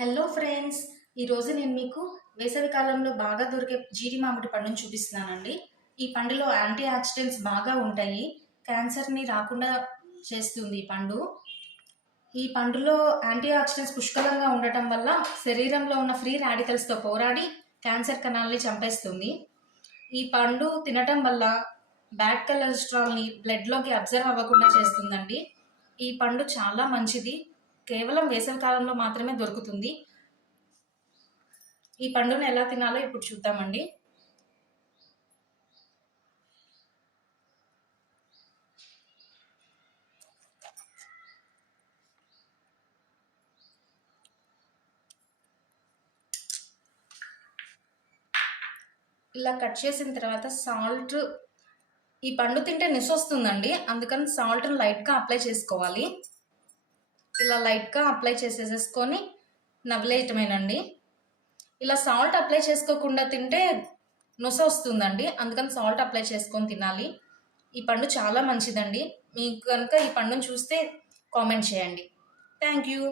Hello friends, ఈరోజు నేను మీకు వేసవి కాలంలో బాగా దొరికే జీడి మామిడి పండుని చూపిస్తున్నానండి. ఈ పండులో యాంటీ ఆక్సిడెంట్స్ బాగా ఉంటాయి. క్యాన్సర్ని రాకుండా చేస్తుంది ఈ పండు. ఈ పండులో యాంటీ ఆక్సిడెంట్స్ పుష్కలంగా ఉండటం వల్ల శరీరంలో ఉన్న ఫ్రీ రాడికల్స్తో పోరాడి క్యాన్సర్ కణాలని చంపేస్తుంది. ఈ పండు తినటం వల్ల బ్యాడ్ కొలెస్ట్రాల్ని బ్లడ్లోకి అబ్జర్వ్ అవ్వకుండా చేస్తుందండి. ఈ పండు చాలా మంచిది. కేవలం వేసవి కాలంలో మాత్రమే దొరుకుతుంది. ఈ పండును ఎలా తినాలో ఇప్పుడు చూద్దామండి. ఇలా కట్ చేసిన తర్వాత సాల్ట్, ఈ పండు తింటే వస్తుందండి, అందుకని సాల్ట్ని లైట్గా అప్లై చేసుకోవాలి. ఇలా లైట్గా అప్లై చేసేసుకొని నవ్వులేయటమేనండి. ఇలా సాల్ట్ అప్లై చేసుకోకుండా తింటే వస్తుందండి, అందుకని సాల్ట్ అప్లై చేసుకొని తినాలి. ఈ పండు చాలా మంచిదండి. మీకు కనుక ఈ పండును చూస్తే కామెంట్ చేయండి. Thank you.